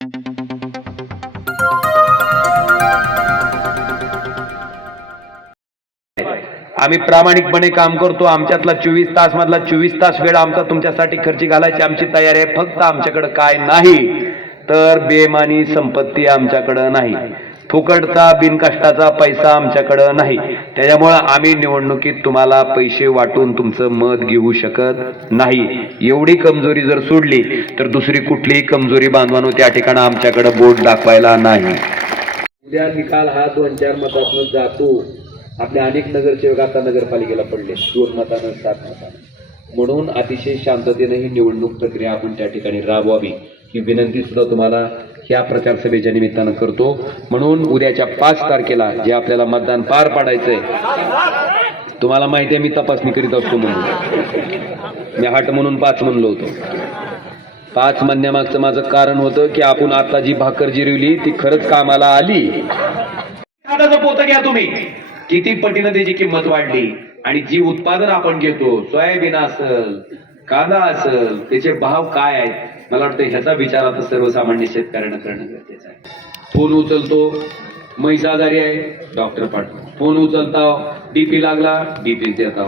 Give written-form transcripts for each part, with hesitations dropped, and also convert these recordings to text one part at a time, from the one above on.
आम्ही प्रामाणिकपणे काम करतो. आमच्यातला 24 तास मधला 24 तास वेळ आमचा तुमच्यासाठी खर्ची घालायची आमची तयारी आहे. फक्त आमच्याकडे काय नाही तर बेमानी संपत्ती आमच्याकडे नाही, फुकटचा बिनकष्टाचा पैसा आमच्याकडे नाही. त्याच्यामुळे आम्ही निवडणुकीत तुम्हाला पैसे वाटून तुमचं मत घेऊ शकत नाही. एवढी कमजोरी जर सोडली तर दुसरी कुठलीही कमजोरी बांधवानो त्या ठिकाणी आमच्याकडे बोट दाखवायला नाही. उद्या निकाल हा 2-4 मतातून जातो. आपले अनेक नगरसेवक आता नगरपालिकेला पडले 2 मतानं 7 मतानं. म्हणून अतिशय शांततेने ही निवडणूक प्रक्रिया आपण त्या ठिकाणी राबवावी ही विनंती सुद्धा तुम्हाला ह्या प्रचार सभेच्या निमित्तानं करतो. म्हणून उद्याच्या 5 तारखेला जे आपल्याला मतदान पार पाडायचंय, तुम्हाला माहिती आहे मी तपासणी करीत असतो म्हणून मी हट म्हणून 5 म्हणलो होतो. 5 म्हणण्यामागचं माझं कारण होतं की आपण आता जी भाकर जिरवली ती खरंच कामाला आली. पोतं घ्या तुम्ही, किती पटीनं त्याची किंमत वाढली आणि जी उत्पादन आपण घेतो सोयाबीन असेल कांदा असेल त्याचे भाव काय आहेत, मला वाटतं ह्याचा विचार आता सर्वसामान्य शेतकऱ्यांना करणं गरजेचं आहे. फोन उचलतो, म्हैस आजारी आहे, डॉक्टर पाठवा. फोन उचलता, डीपी लागला, डीपी देता.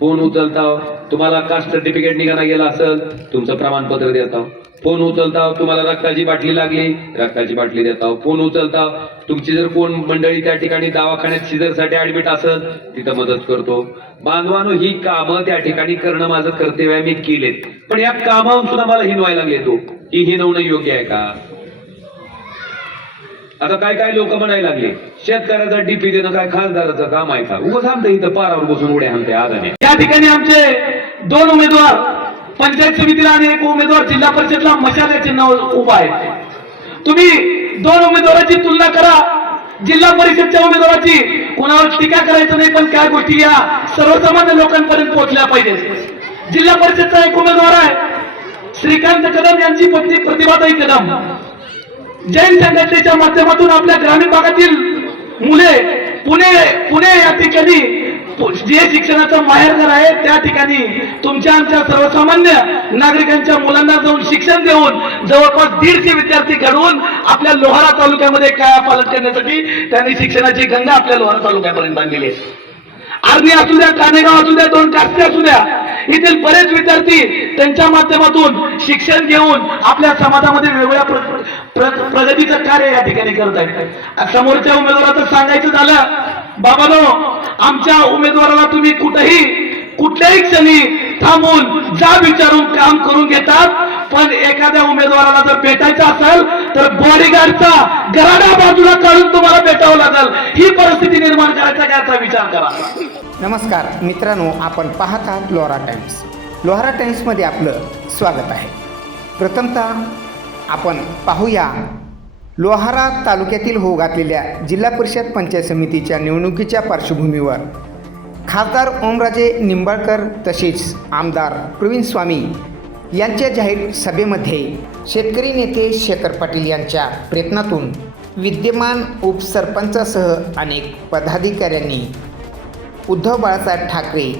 फोन उचलता, तुम्हाला कास्ट सर्टिफिकेट निघाला गेला असेल तुमचं प्रमाणपत्र देता. फोन उचलता, तुम्हाला रक्ताची बाटली लागली, रक्ताची बाटली देता. फोन उचलता, तुमची जर कोण मंडळी त्या ठिकाणी दवाखान्यात सिजरसाठी ऍडमिट असेल तिथं मदत करतो. बांधवानो, ही कामं त्या ठिकाणी करणं माझं कर्तव्य आहे, मी केलेत. पण या कामावरून सुद्धा मला हिनवायला लागले तो की हिनवणं योग्य आहे का? आता काय काय लोक म्हणायला लागले शेतकऱ्याचा डीपी देणं काय खासदाराचं काम आहे का? उगाच आमचं इथं पारावर बसून उड्या हाणते आदाने. या ठिकाणी आमचे 2 उमेदवार पंचायत समितीला आणि 1 उमेदवार जिल्हा परिषदला मशाल या चिन्हावर उभा आहे. तुम्ही 2 उमेदवाराची तुलना करा. जिल्हा परिषदच्या उमेदवाराची कोणावर टीका करायचं नाही, पण काय गोष्टी या सर्वसामान्य लोकांपर्यंत पोहोचल्या पाहिजे. जिल्हा परिषदचा 1 उमेदवार आहे श्रीकांत कदम यांची पत्नी प्रतिभाताई कदम. जैन संघटनेच्या माध्यमातून आपल्या ग्रामीण भागातील मुले पुणे या ठिकाणी जे शिक्षणाचं माहेरघर आहे त्या ठिकाणी तुमच्या आमच्या सर्वसामान्य नागरिकांच्या मुलांना जाऊन शिक्षण देऊन जवळपास 150 विद्यार्थी घडवून आपल्या लोहारा तालुक्यामध्ये कायापालट करण्यासाठी त्यांनी शिक्षणाची गंगा आपल्या लोहारा तालुक्यापर्यंत आणलेली आहे. आर्मी असू द्या, कानेगाव असू द्या, 2 कास्ते असू द्या, येथील बरेच विद्यार्थी त्यांच्या माध्यमातून शिक्षण घेऊन आपल्या समाजामध्ये वेगवेगळ्या प्रगतीचं कार्य या ठिकाणी करत आहेत. समोरच्या उमेदवाराचं सांगायचं झालं, बाबांनो, आमच्या उमेदवाराला तुम्ही कुठल्याही क्षणी थांबून जा विचारून काम करून घेतात, पण एखाद्या उमेदवाराला जर भेटायचं असेल तर बॉडीगार्डचा गराडा बाजूला काढून तुम्हाला भेटावं लागेल. ही परिस्थिती निर्माण करायचा याचा विचार करा. नमस्कार मित्रांनो, आपण पाहत आहात लोहारा टाइम्स. लोहारा टाइम्समध्ये आपलं स्वागत आहे. प्रथमतः आपण पाहूया लोहारा तालुक्यातील होऊ घातलेल्या जिल्हा परिषद पंचायत समितीच्या निवडणुकीच्या पार्श्वभूमीवर खासदार ओमराजे निंबाळकर तसेच आमदार प्रवीण स्वामी यांच्या जाहीर सभेमध्ये शेतकरी नेते शेखर पाटील यांच्या प्रयत्नातून विद्यमान उपसरपंचासह अनेक पदाधिकाऱ्यांनी उद्धव बाळासाहेब ठाकरे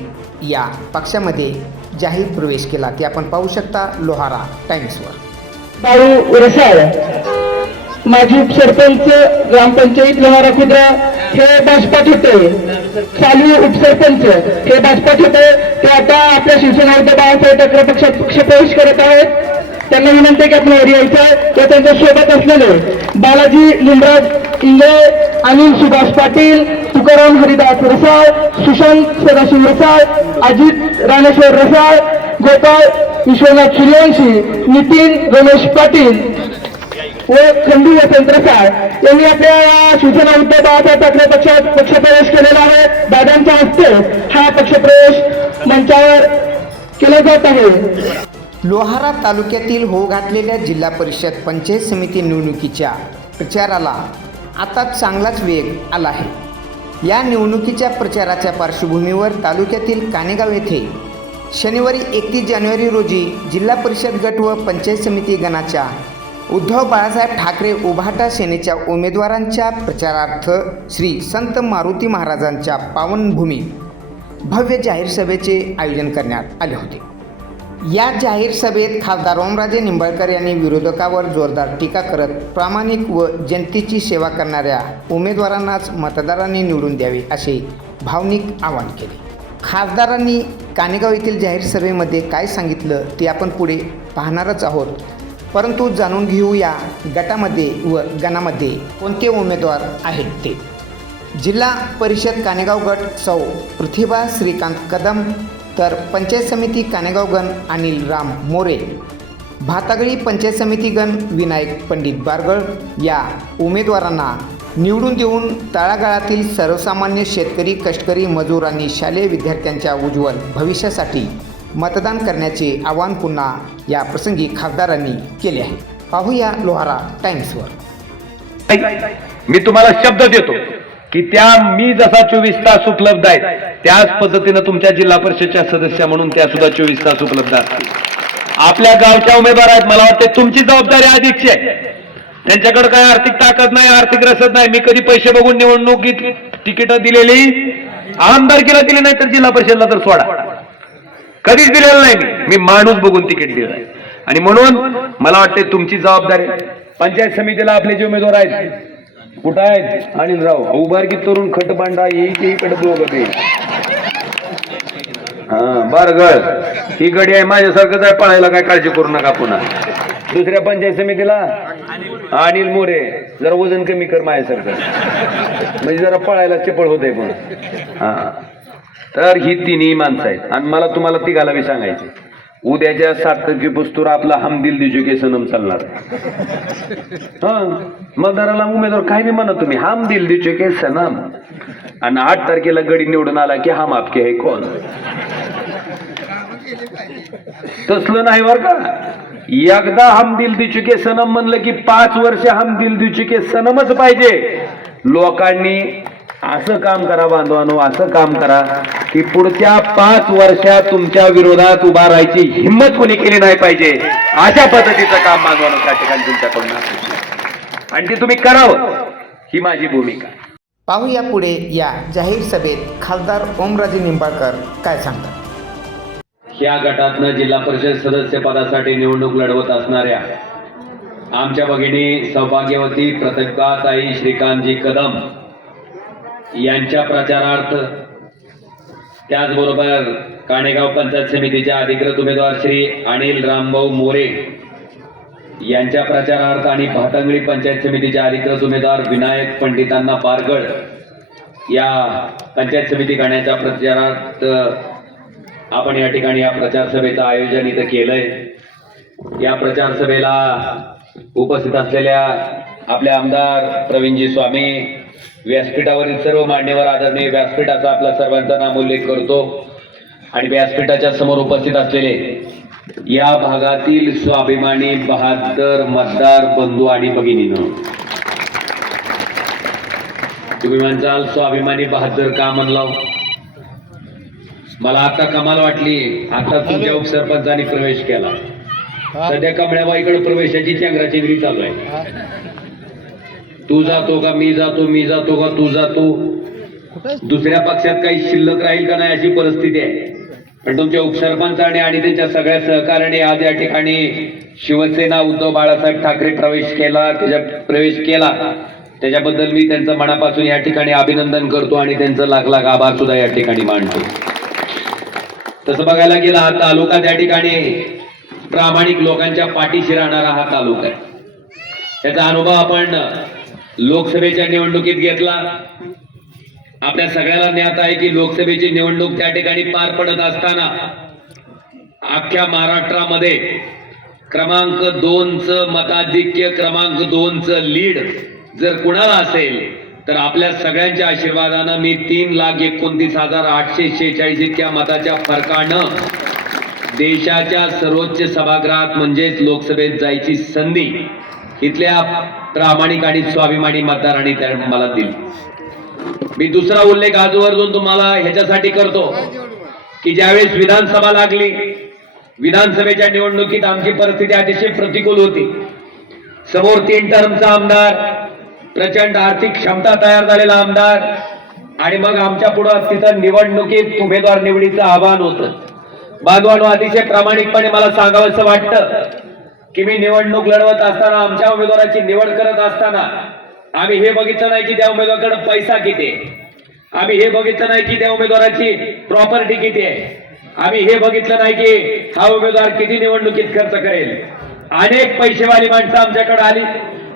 या पक्षामध्ये जाहीर प्रवेश केला. ते आपण पाहू शकता लोहारा टाइम्सवर. बाळू रसाळ माजी उपसरपंच ग्रामपंचायत लोहारा खुर्द हे भाजपात होते. चालू उपसरपंच हे भाजपात होते. ते आता आपल्या शिवसेना उद्धव बाळासाहेब ठाकरे पक्षात पक्षप्रवेश करत आहेत. त्यांना विनंती आहे की आपण वर यायचं. तर त्यांच्या सोबत असलेले बालाजी लिंगराज इंगळे, अनिल सुभाष पाटील, तुकाराम हरिदास रसाळ, सुशांत सदाशिव रसाळ, अजित राणेश्वर रसाळ, गोपाळ विश्वनाथ सूर्यवंशी, नितीन रमेश पाटील व खंडू वसंत रसाळ यांनी आपल्या शिवसेना उद्धव बाळासाहेब ठाकरे पक्षात पक्षप्रवेश केलेला आहे. दादांच्या हस्ते हा पक्षप्रवेश मंचावर केला जात आहे. लोहारा तालुक्यातील होऊ घातलेल्या जिल्हा परिषद पंचायत समिती निवडणुकीच्या प्रचाराला आता चांगलाच वेग आला आहे. या निवडणुकीच्या प्रचाराच्या पार्श्वभूमीवर तालुक्यातील कानेगाव येथे शनिवारी 31 जानेवारी रोजी जिल्हा परिषद गट व पंचायत समिती गणाच्या उद्धव बाळासाहेब ठाकरे उभाटा सेनेच्या उमेदवारांच्या प्रचारार्थ श्री संत मारुती महाराजांच्या पावनभूमी भव्य जाहीर सभेचे आयोजन करण्यात आले होते. या जाहीर सभेत खासदार ओमराजे निंबाळकर यांनी विरोधकावर जोरदार टीका करत प्रामाणिक व जनतेची सेवा करणाऱ्या उमेदवारांनाच मतदारांनी निवडून द्यावे असे भावनिक आवाहन केले. खासदारांनी कानेगाव येथील जाहीर सभेमध्ये काय सांगितलं ते आपण पुढे पाहणारच आहोत, परंतु जाणून घेऊ या गटामध्ये व गणामध्ये कोणते उमेदवार आहेत ते. जिल्हा परिषद कानेगाव गट सौ प्रतिभा श्रीकांत कदम, तर पंचायत समिती कानेगाव गण अनिल राम मोरे, भातागळी पंचायत समिती गण विनायक पंडित बारगळ या उमेदवारांना निवडून देऊन तळागाळातील सर्वसामान्य शेतकरी, कष्टकरी, मजूर आणि शालेय विद्यार्थ्यांच्या उज्ज्वल भविष्यासाठी मतदान करण्याचे आवाहन पुन्हा या प्रसंगी खासदारांनी केले आहे. पाहूया लोहारा टाइम्सवर. मी तुम्हाला शब्द देतो की मी जसा 24 तास उपलब्ध आहे त्याच पद्धतीनं तुमच्या जिल्हा परिषदच्या सदस्य म्हणून त्या सुद्धा 24 तास उपलब्ध असतील. आपल्या गावच्या उमेदवार आहेत, मला वाटते तुमची जबाबदारी अधिकची आहे. त्यांच्याकडे काय आर्थिक ताकद नाही, आर्थिक रसद नाही. मी कधी पैसे बघून निवडणुकीत तिकीट दिलेली, आमदारकीला दिली नाही तर जिल्हा परिषदला तर सोडा, कधीच दिलेलं नाही. मी माणूस बघून तिकीट दिलं आणि म्हणून मला वाटते तुमची जबाबदारी. पंचायत समितीला आपले जे उमेदवार आहेत कुठं आहेत? अनिलराव उभारकी तरुण खटबांडा इकडे दोघं ते बारगळ ही गडी आहे, माझ्यासारखंच आहे, पळायला काय काळजी करू नका. पुन्हा दुसऱ्या पंचायत समितीला अनिल मोरे, जरा वजन कमी कर माझ्यासारखं, म्हणजे जरा पळायला चिपळ होत आहे पुन्हा. तर ही तिन्ही माणसं आहेत आणि मला तुम्हाला तिघाला बी सांगायचे, उद्याच्या 7 तारखेपासून आपला हम दिल दीजिए के सनम चालणार. मतदाराला उमेदवार काय नाही म्हणा तुम्ही, हम दिल दीजिए के सनम. आणि 8 तारखेला गडी निवडून आला की हम आपके है कोण. तसलं नाही बर का. एकदा हम दिल दीजिए के सनम म्हणलं की 5 वर्ष हम दिल दीजिए के सनमच पाहिजे. लोकांनी असं काम करा बांधवानो, असं काम करा की पुढच्या 5 वर्षात तुमच्या विरोधात उभा राहायची हिंमत कोणी केली नाही पाहिजे. अशा पद्धतीचं काम बांधवानो त्या ठिकाणी तुमच्याकडून असेल आणि ते तुम्ही करावं, ही माझी भूमिका. पाहूया पुढे या जाहीर सभेत खासदार ओमराजे निंबाळकर काय सांगतात. या गटातनं जिल्हा परिषद सदस्य पदासाठी निवडणूक लढवत असणाऱ्या आमच्या भगिनी सौभाग्यवती प्रतिभाताई श्रीकांतजी कदम यांच्या प्रचारार्थ, त्याचबरोबर कानेगाव पंचायत समितीच्या अधिकृत उमेदवार श्री अनिल रामभाऊ मोरे यांच्या प्रचारार्थ आणि भातांगळी पंचायत समितीच्या अधिकृत उमेदवार विनायक पंडितांना बारगळ या पंचायत समिती गाण्याच्या प्रचारार्थ आपण या ठिकाणी या प्रचार सभेचं आयोजन इथं केलंय. या प्रचार सभेला उपस्थित असलेल्या आपले आमदार प्रवीणजी स्वामी, व्यासपीठावरील सर्व मान्यवर आदरणीय व्यासपीठाचा आपला सर्वांचा नामोल्लेख करतो आणि व्यासपीठाच्या समोर उपस्थित असलेले या भागातील स्वाभिमानी बहादर मतदार बंधू आणि भगिनींनो, तुम्ही म्हणसाल स्वाभिमानी बहादर का म्हणला. मला आता कमाल वाटली, आता तुमच्या उपसरपंचांनी प्रवेश केला. सध्या कमळ्याबाईकडे प्रवेशाची चंद्राचंद्री चालू आहे. तू जातो का मी जातो, मी जातो का तू जातो. दुसऱ्या पक्षात काही शिल्लक राहील का नाही अशी परिस्थिती आहे. पण तुमच्या उपसरपंचाने आणि त्यांच्या सगळ्या सहकार्याने आज या ठिकाणी शिवसेना उद्धव बाळासाहेब ठाकरे प्रवेश केला त्याच्याबद्दल मी त्यांचं मनापासून या ठिकाणी अभिनंदन करतो आणि त्यांचं लाख लाख आभार सुद्धा या ठिकाणी मानतो. तसं बघायला गेला हा तालुका त्या ठिकाणी प्रामाणिक लोकांच्या पाठीशी राहणारा हा तालुका आहे. त्याचा अनुभव आपण लोकसभेच्या निवडणुकीत घेतला. आपल्या सगळ्याला ज्ञात आहे की लोकसभेची निवडणूक त्या ठिकाणी पार पडत असताना अख्ख्या महाराष्ट्रामध्ये क्रमांक 2चं मताधिक्य, क्रमांक 2चं लीड जर कुणाला असेल तर आपल्या सगळ्यांच्या आशीर्वादानं मी 3,29,846 इतक्या मताच्या फरकानं देशाच्या सर्वोच्च सभागृहात म्हणजेच लोकसभेत जायची संधी इथल्या प्रामाणिक आणि स्वाभिमानी मतदारांनी मला दिली. मी दुसरा उल्लेख आजवरून तुम्हाला ह्याच्यासाठी करतो की ज्यावेळेस विधानसभा लागली, विधानसभेच्या निवडणुकीत आमची परिस्थिती अतिशय प्रतिकूल होती. समोर 3 टर्मचा आमदार, प्रचंड आर्थिक क्षमता तयार झालेला आमदार आणि मग आमच्या पुढं तिथं निवडणुकीत उमेदवार निवडीचं आव्हान होतं. बांधवांनो, अतिशय प्रामाणिकपणे मला सांगावंसं वाटतं की मी निवडणूक लढवत असताना, आमच्या उमेदवाराची निवड करत असताना आम्ही हे बघितलं नाही की त्या उमेदवाराकडे पैसा किती आहे, आम्ही हे बघितलं नाही की त्या उमेदवाराची प्रॉपर्टी किती आहे, आम्ही हे बघितलं नाही की हा उमेदवार किती निवडणुकीत खर्च करेल. अनेक पैसेवाली माणसं आमच्याकडे आली,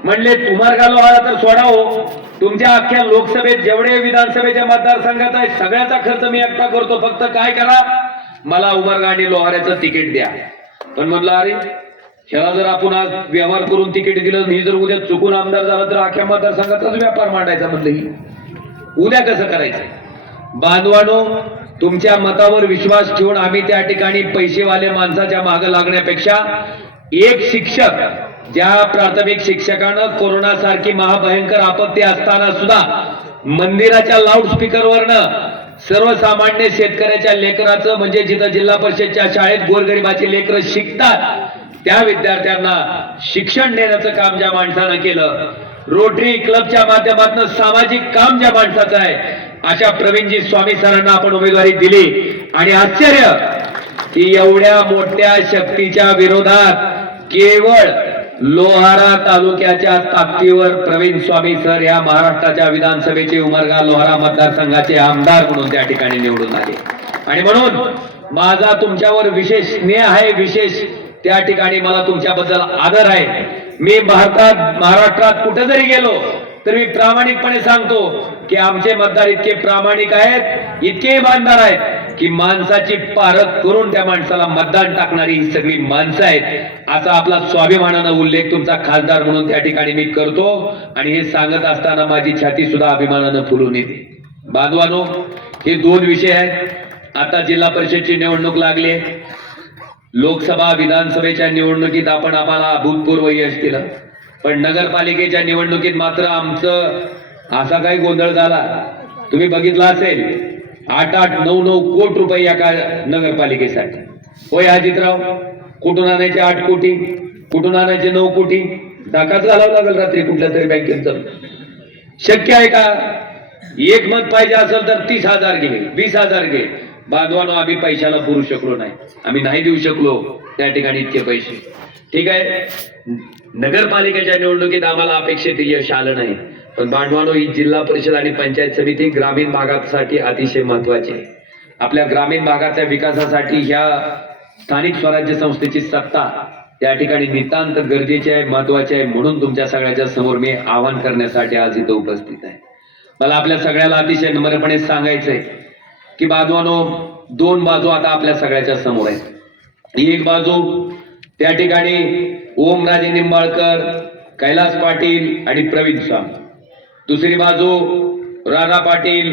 म्हणले उमरगा लोहारा तर सोडा हो, तुमच्या अख्ख्या लोकसभेत जेवढे विधानसभेच्या मतदारसंघात आहे सगळ्याचा खर्च मी एकटा करतो, फक्त काय करा, मला उमरगा आणि लोहाऱ्याचं तिकीट द्या. पण म्हणलं अरे ह्याला जर आपण आज व्यवहार करून तिकीट दिलं, मी जर उद्या चुकून आमदार झाला तर अख्ख्या मतदारसंघाचाच व्यापार मांडायचा. म्हणलं ही उद्या कसं करायचं. बांधवानो, तुमच्या मतावर विश्वास ठेवून आम्ही त्या ठिकाणी पैसेवाले माणसाच्या मागे लागण्यापेक्षा एक शिक्षक, ज्या प्राथमिक शिक्षकानं कोरोना सारखी महाभयंकर आपत्ती असताना सुद्धा मंदिराच्या लाऊडस्पीकरवरनं सर्वसामान्य शेतकऱ्याच्या लेकराचं, म्हणजे जिथं जिल्हा परिषदच्या शाळेत गोरगरिबाची लेकरं शिकतात त्या विद्यार्थ्यांना शिक्षण देण्याचं काम ज्या माणसानं केलं, रोटरी क्लबच्या माध्यमातून सामाजिक काम ज्या माणसाचं आहे, अशा प्रवीणजी स्वामी सरांना आपण उमेदवारी दिली. आणि आश्चर्य की एवढ्या मोठ्या शक्तीच्या विरोधात केवळ लोहारा तालुक्याच्या ताकदीवर प्रवीण स्वामी सर या महाराष्ट्राच्या विधानसभेचे उमरगा लोहारा मतदारसंघाचे आमदार म्हणून त्या ठिकाणी निवडून आले. आणि म्हणून माझा तुमच्यावर विशेष स्नेह आहे, विशेष त्या ठिकाणी मला तुमच्याबद्दल आदर आहे. मी महाराष्ट्रात कुठे जरी गेलो तर मी प्रामाणिकपणे सांगतो की आमचे मतदार इतके प्रामाणिक आहेत, इतके इमानदार आहेत की माणसाची पारख करून त्या माणसाला मतदान टाकणारी ही सगळी माणसं आहेत, असा आपला स्वाभिमानानं उल्लेख तुमचा खासदार म्हणून त्या ठिकाणी मी करतो. आणि हे सांगत असताना माझी छाती सुद्धा अभिमानानं फुलून येते. बांधवानो, हे दोन विषय आहेत. आता जिल्हा परिषदची निवडणूक लागली, लोकसभा विधानसभेच्या निवडणुकीत आम्हाला अभूतपूर्व यश दिलं, पण नगरपालिकेच्या निवडणुकीत मात्र आमचं असा काही गोंधळ झाला. तुम्ही बघितला असेल, 8-8, 9-9 कोटी रुपये एका नगरपालिकेसाठी. होय अजितराव, कुठून आणायचे 8 कोटी, कुठून आणायचे 9 कोटी, टाकाच घालावं लागेल रात्री कुठल्या तरी बँकेत जाऊन. शक्य आहे का? एक मत पाहिजे असेल तर 30,000 घे, 20,000 घे. बांधवानो, आम्ही पैशाला पुरू शकलो नाही, आम्ही नाही देऊ शकलो त्या ठिकाणी इतके पैसे. ठीक आहे, नगरपालिकेच्या निवडणुकीत आम्हाला अपेक्षित यश आलं नाही, पण बांधवानो, ही जिल्हा परिषद आणि पंचायत समिती ग्रामीण भागासाठी अतिशय महत्वाची आहे. आपल्या ग्रामीण भागाच्या विकासासाठी ह्या स्थानिक स्वराज्य संस्थेची सत्ता त्या ठिकाणी नितांत गरजेची आहे, महत्वाची आहे. म्हणून तुमच्या सगळ्याच्या समोर मी आवाहन करण्यासाठी आज इथं उपस्थित आहे. मला आपल्या सगळ्याला अतिशय नम्रपणे सांगायचंय की बांधवानो, दोन बाजू आता आपल्या सगळ्याच्या समोर आहेत. एक बाजू त्या ठिकाणी ओमराजे निंबाळकर, कैलास पाटील आणि प्रवीण स्वामी. दुसरी बाजू राणा पाटील,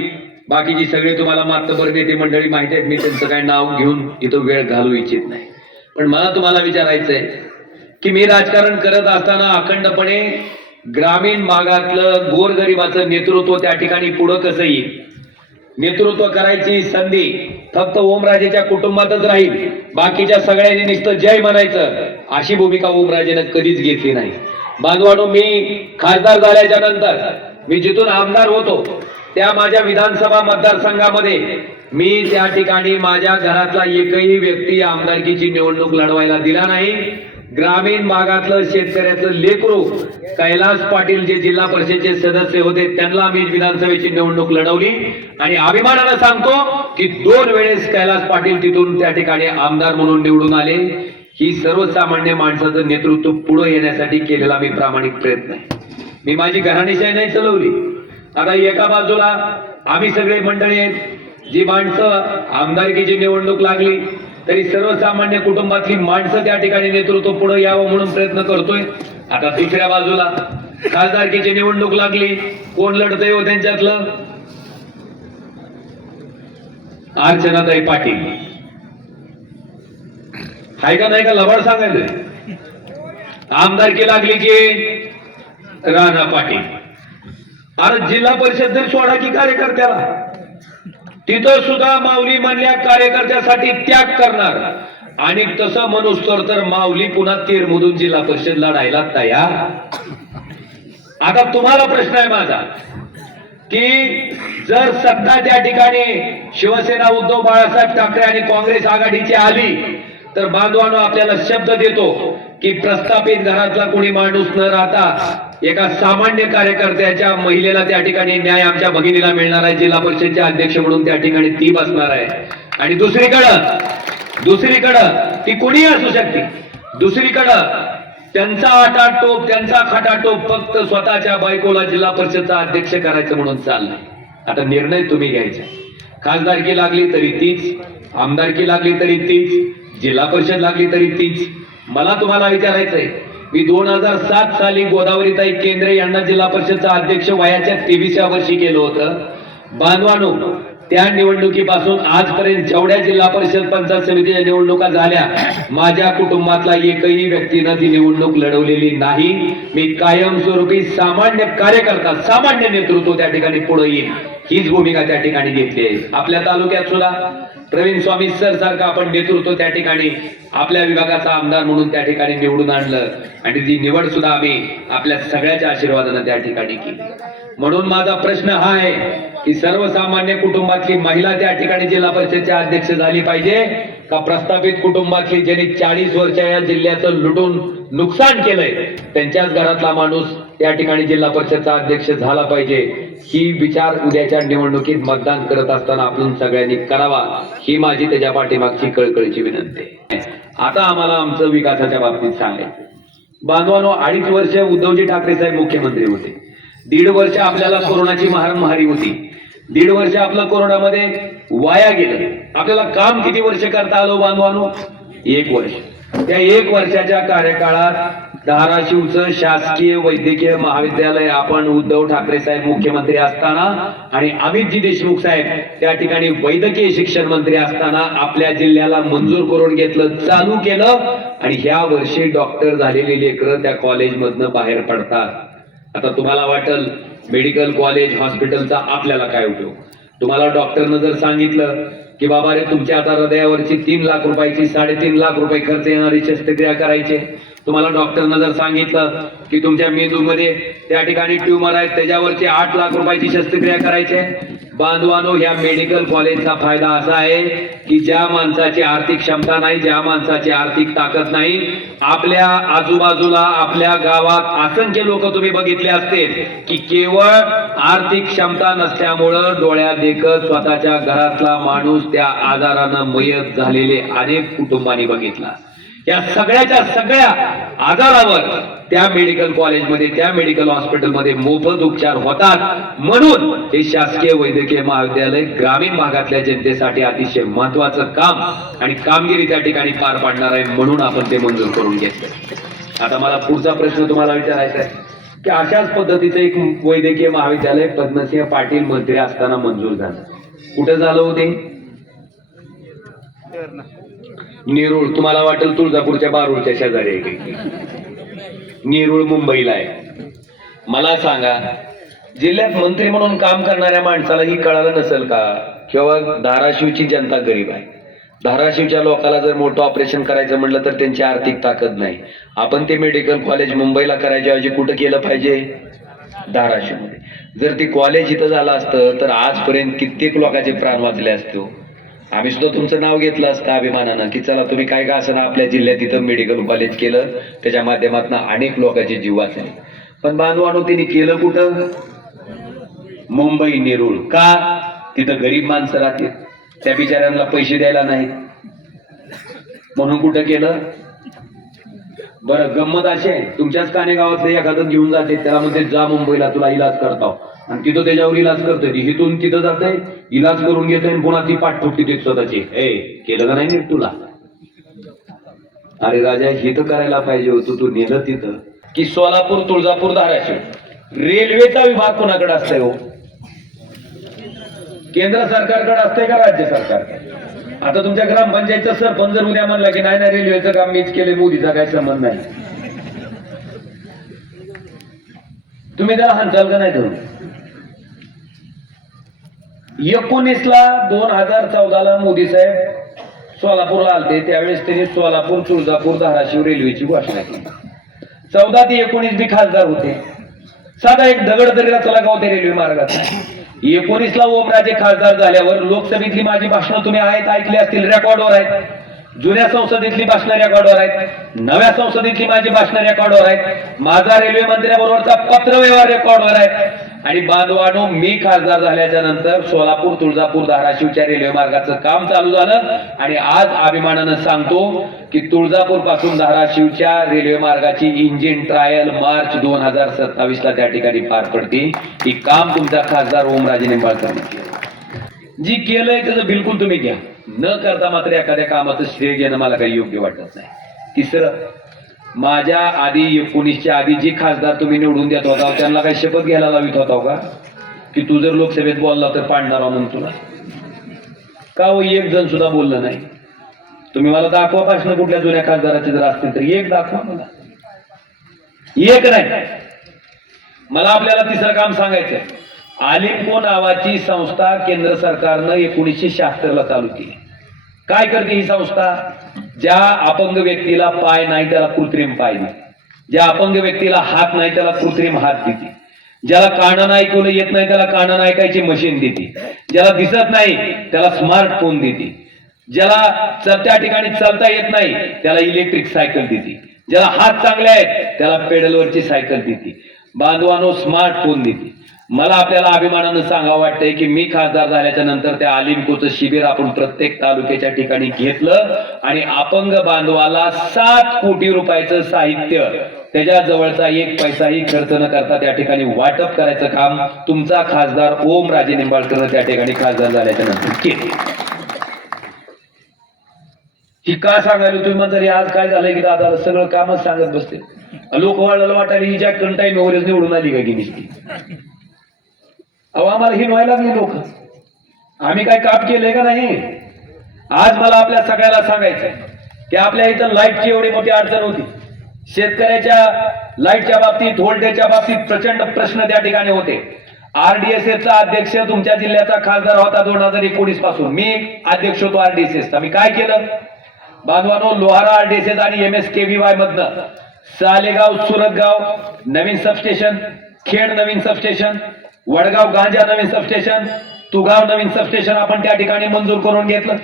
बाकीची सगळे तुम्हाला मातबर नेते मंडळी माहिती आहेत, मी त्यांचं काही नाव घेऊन इथं वेळ घालू इच्छित नाही. पण मला तुम्हाला विचारायचंय की मी राजकारण करत असताना अखंडपणे ग्रामीण भागातलं गोरगरिबाचं नेतृत्व त्या ठिकाणी पुढं कसं येईल, नेतृत्व करायची संधी फक्त ओमराजेच्या कुटुंबातच राहील, बाकीच्या सगळ्यांनी नुसतं जय म्हणायचं, अशी भूमिका ओमराजेनं कधीच घेतली नाही. बांधवानो, मी खासदार झाल्याच्या नंतर मी जिथून आमदार होतो त्या माझ्या विधानसभा मतदारसंघामध्ये मी त्या ठिकाणी माझ्या घरातला एकही व्यक्ती आमदारकीची निवडणूक लढवायला दिला नाही. ग्रामीण भागातलं शेतकऱ्याचं लेकरू कैलास पाटील जे जिल्हा परिषदेचे सदस्य होते त्यांना आम्ही विधानसभेची निवडणूक लढवली आणि अभिमानानं सांगतो की 2 वेळेस कैलास पाटील तिथून त्या ठिकाणी आमदार म्हणून निवडून आले. ही सर्वसामान्य माणसाचं नेतृत्व पुढे येण्यासाठी केलेला मी प्रामाणिक प्रयत्न आहे. मी माझी घराणेशाही नाही चालवली. आता एका बाजूला आम्ही सगळे मंडळी आहेत, जी माणसं आमदारकीची निवडणूक लागली तरी सर्वसामान्य कुटुंबातली माणसं त्या ठिकाणी नेतृत्व पुढे यावं म्हणून प्रयत्न करतोय. आता दुसऱ्या बाजूला खासदारकीची निवडणूक लागली, कोण लढतंय हो त्यांच्यातलं? अर्चनाताई पाटील. हाय का नाही का लबाड सांगायचंय? आमदारकी लागली की राणा पाटील. अरे जिल्हा परिषद जर सोडा की कार्यकर्त्याला, तिथं सुद्धा माऊली म्हणल्या कार्यकर्त्यासाठी त्याग करणार. आणि तसं म्हणूस तर माऊली पुन्हा तेरमधून जिल्हा परिषद लढायला तयार. आता तुम्हाला प्रश्न आहे माझा, की जर सत्ता त्या ठिकाणी शिवसेना उद्धव बाळासाहेब ठाकरे आणि काँग्रेस आघाडीची आली तर बांधवांनो आपल्याला शब्द देतो की प्रस्थापित घरातला कोणी माणूस न राहता एका सामान्य कार्यकर्त्याच्या महिलेला त्या ठिकाणी न्याय आमच्या भगिनीला मिळणार आहे. जिल्हा परिषदचे अध्यक्ष म्हणून त्या ठिकाणी ती बसणार आहे. आणि दुसरीकडं ती कोणीही असू शकते. दुसरीकडं त्यांचा आटाटोप त्यांचा खटाटोप फक्त स्वतःच्या बायकोला जिल्हा परिषदचा अध्यक्ष करायचं म्हणून चाललंय. आता निर्णय तुम्ही घ्यायचा. खासदारकी लागली तरी तीच, आमदारकी लागली तरी तीच, जिल्हा परिषद लागली तरी तीच. मला तुम्हाला विचारायचंय, मी 2007 साली गोदावरीताई केंद्रे यांना जिल्हा परिषदचा अध्यक्ष वयाच्या 23व्या वर्षी केलं होतं. बांधवानो, त्या निवडणुकीपासून आजपर्यंत जेवढ्या जिल्हा परिषद पंचायत समितीच्या निवडणुका झाल्या, माझ्या कुटुंबातला एकही व्यक्तीनं ती निवडणूक लढवलेली नाही. मी कायमस्वरूपी सामान्य कार्यकर्ता, सामान्य नेतृत्व त्या ठिकाणी पुढे येईल, हीच भूमिका त्या ठिकाणी घेतली आहे. आपल्या तालुक्यात सुद्धा प्रवीण स्वामी सर सारखं आपण नेतृत्व त्या ठिकाणी आपल्या विभागाचा आमदार म्हणून त्या ठिकाणी निवडून आणलं आणि ती निवड सुद्धा आम्ही आपल्या सगळ्याच्या आशीर्वादानं त्या ठिकाणी केली. म्हणून माझा प्रश्न हा आहे की सर्वसामान्य कुटुंबातली महिला त्या ठिकाणी जिल्हा परिषदच्या अध्यक्ष झाली पाहिजे का प्रस्थापित कुटुंबातली ज्यांनी 40 वर्ष या जिल्ह्याचं लुटून नुकसान केलंय त्यांच्याच घरातला माणूस त्या ठिकाणी जिल्हा परिषदचा अध्यक्ष झाला पाहिजे, ही विचार उद्याच्या निवडणुकीत मतदान करत असताना आपण सगळ्यांनी करावा, ही माझी त्याच्या पाठीमागची कळकळीची विनंती आहे. आता आम्हाला आमचं विकासाच्या बाबतीत सांगायचं. बांधवांनो, 2.5 वर्ष उद्धवजी ठाकरे साहेब मुख्यमंत्री होते. 1.5 वर्ष आपल्याला कोरोनाची महामारी होती. 1.5 वर्ष आपलं कोरोनामध्ये वाया गेलं. आपल्याला काम किती वर्ष करता आलं बांधवांनो? 1 वर्ष. त्या 1 वर्षाच्या कार्यकाळात धाराशिवचं शासकीय वैद्यकीय महाविद्यालय आपण उद्धव ठाकरे साहेब मुख्यमंत्री असताना आणि अमितजी देशमुख साहेब त्या ठिकाणी वैद्यकीय शिक्षण मंत्री असताना आपल्या जिल्ह्याला मंजूर करून घेतलं, चालू केलं. आणि ह्या वर्षी डॉक्टर झालेली लेकरं त्या कॉलेजमधनं बाहेर पडतात. आता तुम्हाला वाटेल मेडिकल कॉलेज हॉस्पिटलचा आपल्याला काय उपयोग? तुम्हाला डॉक्टरनं जर सांगितलं की बाबा रे तुमच्या आता हृदयावरची 3 लाख रुपयाची 3.5 लाख रुपये खर्च येणारी शस्त्रक्रिया करायची, तुम्हाला डॉक्टरनं जर सांगितलं की तुमच्या मेंदूमध्ये त्या ठिकाणी ट्यूमर आहे त्याच्यावरची 8 लाख रुपयाची शस्त्रक्रिया करायची, बांधवानो ह्या मेडिकल कॉलेजचा फायदा असा आहे की ज्या माणसाची आर्थिक क्षमता नाही, ज्या माणसाची आर्थिक ताकद नाही, आपल्या आजूबाजूला आपल्या गावात असंख्य लोक तुम्ही बघितले असतील की केवळ आर्थिक क्षमता नसल्यामुळं डोळ्यात देखत स्वतःच्या घरातला माणूस त्या आजारानं मयत झालेले अनेक कुटुंबांनी बघितला. या सगळ्या आजारावर त्या मेडिकल कॉलेजमध्ये त्या मेडिकल हॉस्पिटलमध्ये मोफत उपचार होतात. म्हणून हे शासकीय वैद्यकीय महाविद्यालय ग्रामीण भागातल्या जनतेसाठी अतिशय महत्वाचं काम आणि कामगिरी त्या ठिकाणी पार पाडणार आहे, म्हणून आपण ते मंजूर करून घेतलं. आता मला पुढचा प्रश्न तुम्हाला विचारायचा आहे की अशाच पद्धतीचं एक वैद्यकीय महाविद्यालय पद्मसिंह पाटील मंत्री असताना मंजूर झालं. कुठे झालं होते? नेरूळ. तुम्हाला वाटेल तुळजापूरच्या बारूळच्या शेजारी आहे. नेरूळ मुंबईला आहे. मला सांगा, जिल्ह्यात मंत्री म्हणून काम करणाऱ्या माणसाला ही कळालं नसेल का किंवा धाराशिवची जनता गरीब आहे, धाराशिवच्या लोकांना जर मोठं ऑपरेशन करायचं म्हटलं तर त्यांची आर्थिक ताकद नाही. आपण ते मेडिकल कॉलेज मुंबईला करायच्या ऐवजी कुठं केलं पाहिजे? धाराशिवमध्ये. जर ते कॉलेज इथं झालं असतं तर आजपर्यंत कित्येक लोकांचे प्राण वाचले असते. आम्ही सुद्धा तुमचं नाव घेतलं असतं अभिमानानं की चला तुम्ही काय का असं आपल्या जिल्ह्यात इथं मेडिकल कॉलेज केलं, त्याच्या माध्यमातून अनेक लोकांचे जीव वाचले. पण बांधवानो त्यांनी केलं कुठं? मुंबई नेरूळ. का? तिथं गरीब माणसं राहतील, त्या बिचाऱ्यांना पैसे द्यायला नाहीत म्हणून कुठं केलं? बरं, गंमत अशी आहे, तुमच्याच कानेगावातले एखादं घेऊन जाते, त्याला म्हणते जा मुंबईला तुला इलाज करताव, आणि तिथं त्याच्यावर इलाज करते, इथून तिथं जाते इलाज करून घेते आणि पुन्हा ती पाठ फुटते देत स्वतःची. केलं का नाही नीट तुला? अरे राजा, हे तर करायला पाहिजे होतं, तू नेलं तिथं. की सोलापूर, तुळजापूर, धाराशिव रेल्वेचा विभाग कोणाकडे असतंय हो? केंद्र सरकारकडे असतंय का राज्य सरकारकडे? आता तुमच्या ग्रामपंचायतचा सरपंच जर उद्या म्हणला की नाही रेल्वेचं काम मीच केले, मोदीचा काही संबंध नाही, तुम्ही त्याला हालचाल का नाही धरून? 2014 मोदी साहेब सोलापूरला आलते, त्यावेळेस त्यांनी सोलापूर, तुळजापूर, धाराशिव रेल्वेची घोषणा केली. 14 ते 19 बी खासदार होते. साधा एक दगड तरी रचला का होते रेल्वे मार्गात? 19 ला ओमराजे खासदार झाल्यावर लोकसभेतली माझी भाषणं तुम्ही ऐकली असतील, रेकॉर्डवर आहेत. जुन्या संसदेतली भाषणं रेकॉर्डवर आहेत, नव्या संसदेतली माझी भाषणं रेकॉर्डवर आहेत, माझा रेल्वे मंत्र्याबरोबरचा पत्रव्यवहार रेकॉर्डवर आहे. आणि बांधवानो, मी खासदार झाल्याच्या नंतर सोलापूर, तुळजापूर, धाराशिवच्या रेल्वे मार्गाचं काम चालू झालं. आणि आज अभिमानानं सांगतो की तुळजापूर पासून धाराशिवच्या रेल्वे मार्गाची इंजिन ट्रायल मार्च 2027 ला त्या ठिकाणी पार पडते. ही काम तुमचा खासदार ओमराजे निंबाळकरांनी केलं. जी केलंय त्याचं बिलकुल तुम्ही घ्या, न करता मात्र एखाद्या कामाचं श्रेय घेणं मला काही योग्य वाटत नाही. तिसरं, माझ्या आधी 19च्या आधी जे खासदार तुम्ही निवडून देत होता त्यांना काही शपथ घ्यायला लावित होता का की तू जर लोकसभेत बोलला तर पाडणार म्हणून तुला? का हो, एक जण सुद्धा बोललं नाही. तुम्ही मला दाखवा भाषण कुठल्या जुन्या खासदाराचे जर असतील तर एक दाखवा मला, एक नाही. मला आपल्याला तिसरं काम सांगायचंय. आलिमको नावाची संस्था केंद्र सरकारनं 1976 ला चालू केली. काय करते ही संस्था? ज्या अपंग व्यक्तीला पाय नाही त्याला कृत्रिम पाय देते, ज्या अपंग व्यक्तीला हात नाही त्याला कृत्रिम हात देते, ज्याला कानानं ऐकवलं येत नाही त्याला कानानं ऐकायची मशीन देते, ज्याला दिसत नाही त्याला स्मार्टफोन देते, ज्याला त्या ठिकाणी चालता येत नाही त्याला इलेक्ट्रिक सायकल देते, ज्याला हात चांगले आहेत त्याला पेडलवरची सायकल देते. बांधवानो, स्मार्टफोन देते. मला आपल्याला अभिमानानं सांगावं वाटतंय की मी खासदार झाल्याच्या नंतर त्या आलिमकोचं शिबिर आपण प्रत्येक तालुक्याच्या ठिकाणी घेतलं आणि अपंग बांधवाला 7 कोटी रुपयाचं साहित्य त्याच्या जवळचा 1 पैसाही खर्च न करता त्या ठिकाणी वाटप करायचं काम तुमचा खासदार ओमराजे निंबाळकर त्या ठिकाणी खासदार झाल्याच्या नंतर केले. ही का सांगायला तुम्ही म्हणता आज काय झालंय की दादा सगळं कामच सांगत बसते. लोक वाटायला ही ज्या कंटाई मेमोरीज निवडून आली का की निसती. अहो, आम्हाला ही व्हायला लागली लोक, आम्ही काय काम केलंय का नाही? आज मला आपल्या सगळ्याला सांगायचंय की आपल्या इथं लाईटची एवढी मोठी अडचण होती. शेतकऱ्याच्या लाईटच्या बाबतीत, व्होल्टेजच्या बाबतीत प्रचंड प्रश्न त्या ठिकाणी होते. RDSS चा अध्यक्ष तुमच्या जिल्ह्याचा खासदार होता 2019 पासून. मी अध्यक्ष होतो RDSS. मी काय केलं बांधवानो? लोहारा RDSS आणि MSKVY मधनं सालेगाव, सुरतगाव नवीन सबस्टेशन, खेड नवीन सबस्टेशन, वडगाव गांजा नवीन सबस्टेशन, तुगाव नवीन सबस्टेशन आपण त्या ठिकाणी मंजूर करून घेतलं.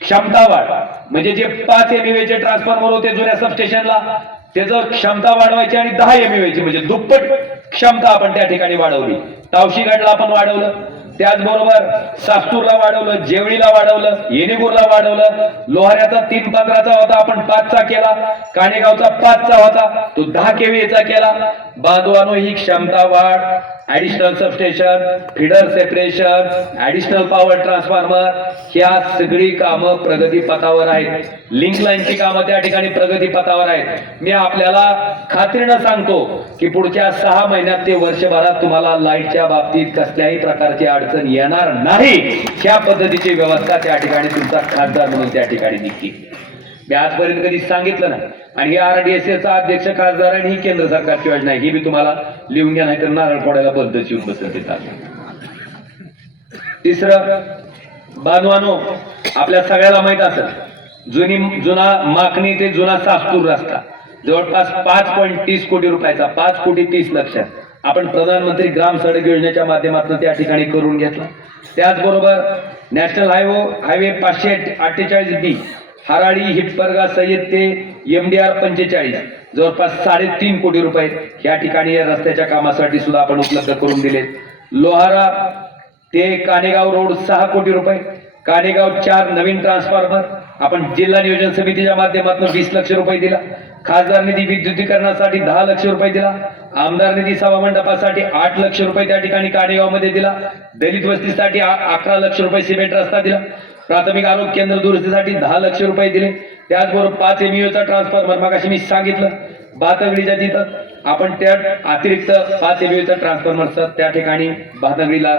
क्षमता वाढ म्हणजे जे 5 MVA चे ट्रान्सफॉर्मर होते जुन्या सबस्टेशनला त्याचं क्षमता वाढवायची आणि 10 MVA ची म्हणजे दुप्पट क्षमता आपण त्या ठिकाणी वाढवली. तावशीगडला आपण वाढवलं, त्याचबरोबर सास्तूरला वाढवलं, जेवळीला वाढवलं, येणेगूरला वाढवलं. लोहाऱ्याचा 315चा होता आपण 5चा केला, काणेगावचा 5चा होता तो 10 KVA चा केला. बांधवानो, ही क्षमता वाढ, additional substation, feeder separation, additional power transformer, ह्या सगळी कामं प्रगतीपथावर आहेत. लिंक लाईनची कामं त्या ठिकाणी प्रगतीपथावर आहेत. मी आपल्याला खात्रीनं सांगतो की पुढच्या 6 महिन्यात ते वर्षभरात तुम्हाला लाईटच्या बाबतीत कसल्याही प्रकारची अडचण येणार नाही. ह्या पद्धतीची व्यवस्था त्या ठिकाणी तुमचा खासदार म्हणून त्या ठिकाणी निघते. मी आजपर्यंत कधी सांगितलं नाही. आणि हे RDSS चा अध्यक्ष खासदार आणि ही केंद्र सरकारची योजना आहे. ही मी तुम्हाला लिहून घ्या, नाही तर नारळ फोडायला पद्धत येऊन बसत येतात. तिसरं बांधवानो, आपल्या सगळ्याला माहित असेल जुना माकणी ते जुना सास्तूर रस्ता जवळपास 5.30 कोटी रुपयाचा, 5 कोटी 30 लक्ष आपण प्रधानमंत्री ग्राम सडक योजनेच्या माध्यमातून त्या ठिकाणी करून घेतला. त्याचबरोबर national highway 548B Haradi Hipparga Sayyad ते MDR 45 जवळपास 3.5 कोटी रुपये या ठिकाणी या रस्त्याच्या कामासाठी सुद्धा आपण उपलब्ध करून दिले. लोहारा ते कानेगाव रोड 6 कोटी रुपये, कानेगाव 4 नवीन ट्रान्सफॉर्मर आपण जिल्हा नियोजन समितीच्या माध्यमातून 20 लक्ष रुपये दिला. खासदार निधी विद्युतीकरणासाठी 10 लक्ष रुपये दिला. आमदार निधी सभामंडपासाठी 8 लक्ष रुपये त्या ठिकाणी कानेगाव मध्ये दिला. दलित वस्तीसाठी 11 लक्ष रुपये सिमेंट रस्ता दिला. प्राथमिक आरोग्य केंद्र दुरुस्तीसाठी 10 लक्ष रुपये दिले. त्याचबरोबर 5 MVA चा ट्रान्सफॉर्मर मगाशी मी सांगितलं भातंगडीच्या तिथं आपण त्या अतिरिक्त 5 MVA चा ट्रान्सफॉर्मर त्या ठिकाणी भातंगडीला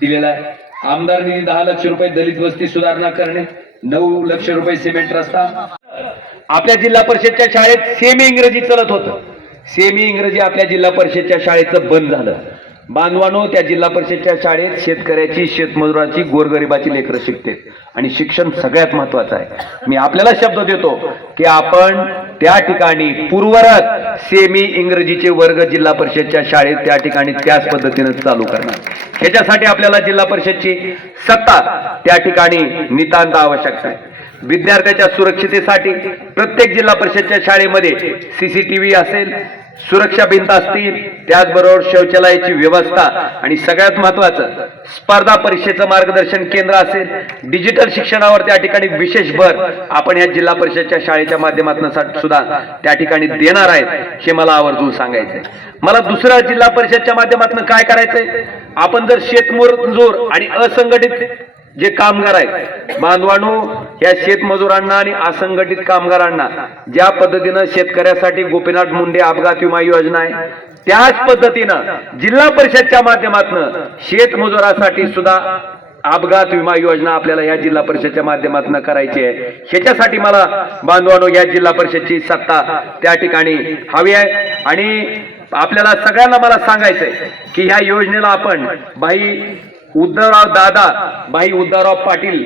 दिलेला आहे. आमदार निधी 10 लक्ष रुपये, दलित वस्ती सुधारणा करणे 9 लक्ष रुपये, सिमेंट रस्ता. आपल्या जिल्हा परिषदच्या शाळेत सेमी इंग्रजी चालत होतं. सेमी इंग्रजी आपल्या जिल्हा परिषदच्या शाळेचं बंद झालं. बांधवानो, त्या जिल्हा परिषदच्या शाळेत शेतकऱ्याची, शेतमजुराची, गोरगरिबाची लेकरं शिकते आणि शिक्षण सगळ्यात महत्वाचं आहे. मी आपल्याला शब्द देतो की आपण त्या ठिकाणी पूर्वरत सेमी इंग्रजीचे वर्ग जिल्हा परिषदच्या शाळेत त्या ठिकाणी त्याच पद्धतीनं चालू करणार. ह्याच्यासाठी आपल्याला जिल्हा परिषदची सत्ता त्या ठिकाणी नितांत आवश्यकता आहे. विद्यार्थ्याच्या सुरक्षितेसाठी प्रत्येक जिल्हा परिषदच्या शाळेमध्ये CCTV असेल, सुरक्षा भिंत असतील, त्याचबरोबर शौचालयाची व्यवस्था आणि सगळ्यात महत्वाचं स्पर्धा परीक्षेचं मार्गदर्शन केंद्र असेल. डिजिटल शिक्षणावर त्या ठिकाणी विशेष भर आपण या जिल्हा परिषदच्या शाळेच्या माध्यमातून सुद्धा त्या ठिकाणी देणार आहेत हे मला आवर्जून सांगायचंय. मला दुसऱ्या जिल्हा परिषदच्या माध्यमातून काय करायचंय, आपण जर शेतमजूर आणि असंघटित जे कामगार आहेत बांधवांनो, या शेतमजुरांना आणि असंघटित कामगारांना ज्या पद्धतीनं शेतकऱ्यासाठी गोपीनाथ मुंडे अपघात विमा योजना आहे, त्याच पद्धतीनं जिल्हा परिषदच्या माध्यमातून शेतमजुरासाठी सुद्धा अपघात विमा योजना आपल्याला या जिल्हा परिषदच्या माध्यमातून करायची आहे. ह्याच्यासाठी मला बांधवांनो या जिल्हा परिषदची सत्ता त्या ठिकाणी हवी आहे. आणि आपल्याला सगळ्यांना मला सांगायचंय की ह्या योजनेला आपण भाई उद्धवराव पाटील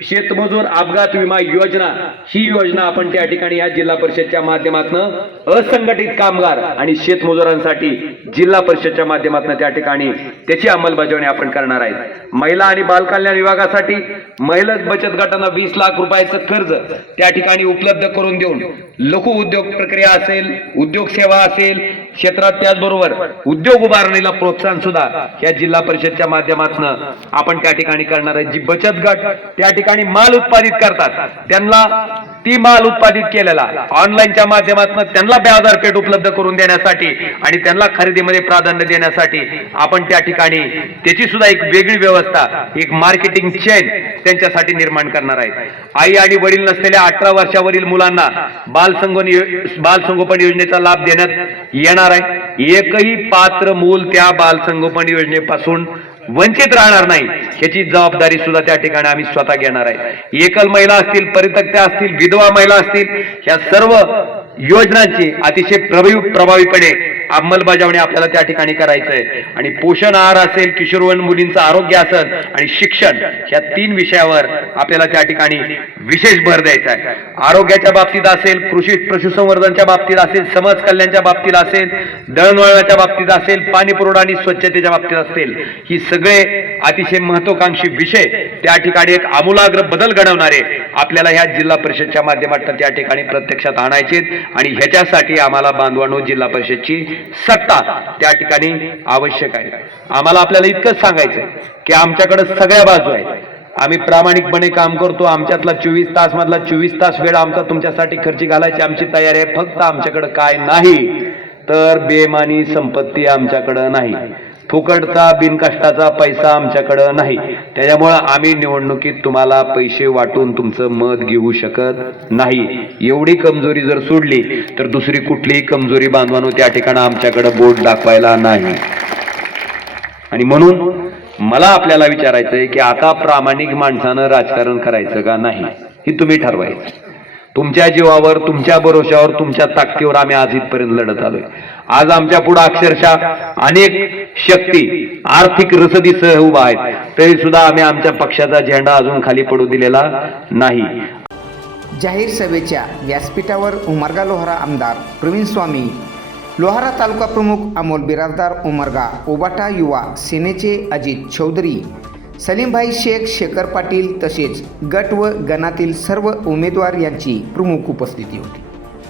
शेतमजूर अपघात विमा योजना ही योजना आपण त्या ठिकाणी या जिल्हा परिषदच्या माध्यमातून असंघटित कामगार आणि शेतमजुरांसाठी जिल्हा परिषदच्या माध्यमातून त्या ठिकाणी त्याची अंमलबजावणी आपण करणार आहेत. महिला आणि बालकल्याण विभागासाठी महिला बचत गटांना 20 लाख रुपयाचं कर्ज त्या ठिकाणी उपलब्ध करून देऊन लघु उद्योग प्रक्रिया असेल, उद्योग सेवा असेल क्षेत्रात, त्याचबरोबर उद्योग उभारणीला प्रोत्साहन सुद्धा या जिल्हा परिषदच्या माध्यमातून आपण त्या ठिकाणी करणार आहे. जी बचत गट त्या ठिकाणी माल उत्पादित करतात त्यांना ती माल उत्पादित केलेला ऑनलाईनच्या माध्यमातून त्यांना बाजारपेठ उपलब्ध करून देण्यासाठी आणि त्यांना खरेदीमध्ये प्राधान्य देण्यासाठी आपण त्या ठिकाणी त्याची सुद्धा एक वेगळी व्यवस्था, एक मार्केटिंग चेन त्यांच्यासाठी निर्माण करणार आहे. आई आणि वडील नसलेल्या 18 वर्षावरील मुलांना बालसंगोपन योजनेचा लाभ देण्यात येणार आहे. एकही पात्र मूल त्या बालसंगोपन योजनेपासून वंचित राहणार नाही याची जबाबदारी सुद्धा त्या ठिकाणी आम्ही स्वतः घेणार आहे. एकल महिला असतील, परित्यक्त्या असतील, विधवा महिला असतील, या सर्व योजनांची अतिशय प्रभावीपणे अंमलबजावणी आपल्याला त्या ठिकाणी करायचं आहे. आणि पोषण आहार असेल, किशोरवयीन मुलींचं आरोग्य असेल आणि शिक्षण या 3 विषयावर आपल्याला त्या ठिकाणी विशेष भर द्यायचा आहे. आरोग्याच्या बाबतीत असेल, पशुसंवर्धनच्या बाबतीत असेल, समाज कल्याणच्या बाबतीत असेल, दळणवळणाच्या बाबतीत असेल, पाणी पुरवठा आणि स्वच्छतेच्या बाबतीत असेल, ही सगळे अतिशय महत्वाकांक्षी विषय त्या ठिकाणी एक आमूलाग्र बदल घडवणारे आपल्याला ह्या जिल्हा परिषदच्या माध्यमातून त्या ठिकाणी प्रत्यक्षात आणायचे. आणि ह्याच्यासाठी आम्हाला बांधवांनो जिल्हा परिषदची सत्ता त्या ठिकाणी आवश्यक आहे. आम्हाला आपल्याला इतकंच सांगायचंय की आमच्याकडे सगळ्या बाजू आहेत. आम्ही प्रामाणिकपणे काम करतो. आमच्यातला 24 तास मधला 24 तास वेळ आमचा तुमच्यासाठी खर्ची घालायची आमची तयारी आहे. फक्त आमच्याकडे काय नाही तर बेमानी संपत्ती आमच्याकडे नाही, फुकटचा बिनकष्टाचा पैसा आमच्याकडं नाही. त्याच्यामुळं आम्ही निवडणुकीत तुम्हाला पैसे वाटून तुमचं मत घेऊ शकत नाही. एवढी कमजोरी जर सोडली तर दुसरी कुठलीही कमजोरी बांधवानो त्या ठिकाणी आमच्याकडे बोट दाखवायला नाही. आणि म्हणून मला आपल्याला विचारायचंय की आता प्रामाणिक माणसानं राजकारण करायचं का नाही हे तुम्ही ठरवायचं. तुमच्या जीवावर, तुमच्या भरोशावर, तुमच्या ताकदीवर आम्ही आज इथपर्यंत लढत आलोय. आज आमच्या पुढे अक्षरशः अनेक शक्ती आर्थिक रसदीसह उभा आहेत, तरी सुद्धा आम्ही आमच्या पक्षाचा झेंडा अजून खाली पडू दिलेला नाही. जाहीर सभेच्या व्यासपीठावर उमरगा लोहारा आमदार प्रवीण स्वामी, लोहारा तालुका प्रमुख अमोल बिराजदार उमरगा, उबाटा युवा सेनेचे अजित चौधरी, सलीमभाई शेख, शेखर पाटील तसेच गट व गणातील सर्व उमेदवार यांची प्रमुख उपस्थिती होती.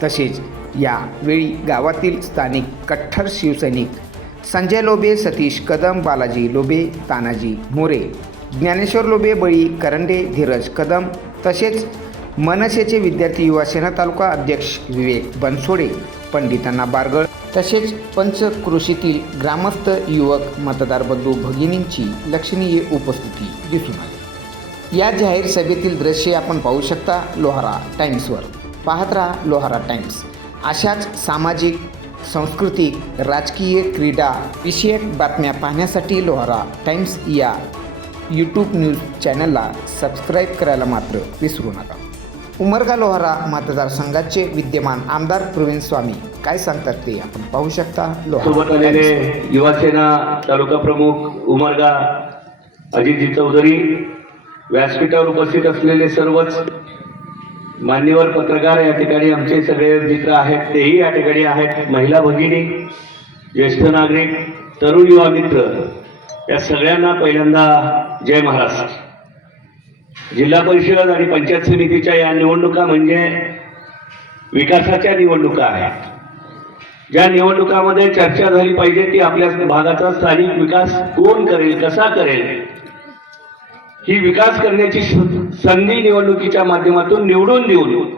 तसेच यावेळी गावातील स्थानिक कट्टर शिवसैनिक संजय लोबे, सतीश कदम, बालाजी लोबे, तानाजी मोरे, ज्ञानेश्वर लोबे, बळी करंडे, धीरज कदम तसेच मनसेचे विद्यार्थी युवा सेना तालुका अध्यक्ष विवेक बनसोडे, पंडितांना बारगळ तसेच पंचक्रोशीतील ग्रामस्थ युवक मतदार बंधू भगिनींची लक्षणीय उपस्थिती दिसून आली. या जाहीर सभेतील दृश्ये आपण पाहू शकता लोहारा टाइम्सवर. पाहत राहा लोहारा टाइम्स. अशाच सामाजिक, सांस्कृतिक, राजकीय, क्रीडा विषयक बातम्या पाहण्यासाठी लोहारा टाइम्स या यूट्यूब न्यूज चॅनलला सबस्क्राईब करायला मात्र विसरू नका. उमरगा लोहारा मतदारसंघाचे विद्यमान आमदार प्रवीण स्वामी काय सांगतात ते आपण पाहू शकता. सोबत आलेले युवा सेना तालुका प्रमुख उमरगा अजितजी चौधरी, व्यासपीठावर उपस्थित असलेले सर्वच मान्यवर पत्रकार या ठिकाणी आमचे सगळे मित्र आहेत, तेही या ठिकाणी आहेत, महिला भगिनी, ज्येष्ठ नागरिक, तरुण युवा मित्र, या सगळ्यांना पहिल्यांदा जय महाराष्ट्र. जिल्हा परिषद आणि पंचायत समितीच्या या निवडणुका म्हणजे विकासाच्या निवडणुका आहेत. ज्या निवडणुकामध्ये चर्चा झाली पाहिजे ती आपल्या भागाचा स्थानिक विकास कोण करेल, कसा करेल, ही विकास करण्याची संधी निवडणुकीच्या माध्यमातून निवडून देऊन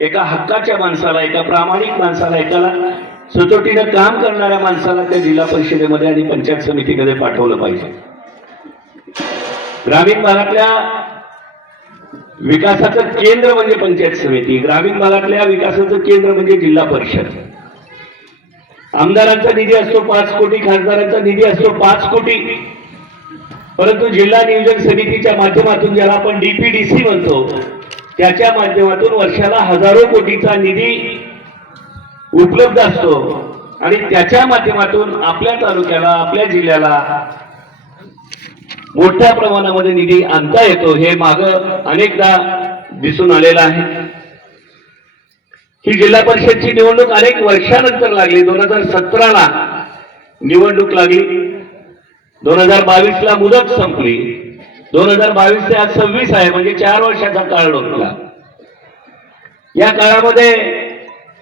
एका हक्काच्या माणसाला, एका प्रामाणिक माणसाला, एकाला सचोटीनं काम करणाऱ्या माणसाला त्या जिल्हा परिषदेमध्ये आणि पंचायत समितीमध्ये पाठवलं पाहिजे. ग्रामीण भागातल्या विकासाचं केंद्र म्हणजे पंचायत समिती, ग्रामीण भागातल्या विकासाचं केंद्र म्हणजे जिल्हा परिषद. आमदारांचा निधी असतो 5 कोटी, खासदारांचा निधी असतो 5 कोटी, परंतु जिल्हा नियोजन समितीच्या माध्यमातून, ज्याला आपण DPDC म्हणतो, त्याच्या माध्यमातून वर्षाला हजारो कोटीचा निधी उपलब्ध असतो आणि त्याच्या माध्यमातून आपल्या तालुक्याला, आपल्या जिल्ह्याला मोठ्या प्रमाणामध्ये निधी आणता येतो. हे मागं अनेकदा दिसून आलेलं आहे. ही जिल्हा परिषदची निवडणूक अनेक वर्षानंतर लागली. 2017ला निवडणूक लागली, 2022ला मुदत संपली, 2022 ते आज 26 आहे, म्हणजे 4 वर्षाचा काळ लोटला. या काळामध्ये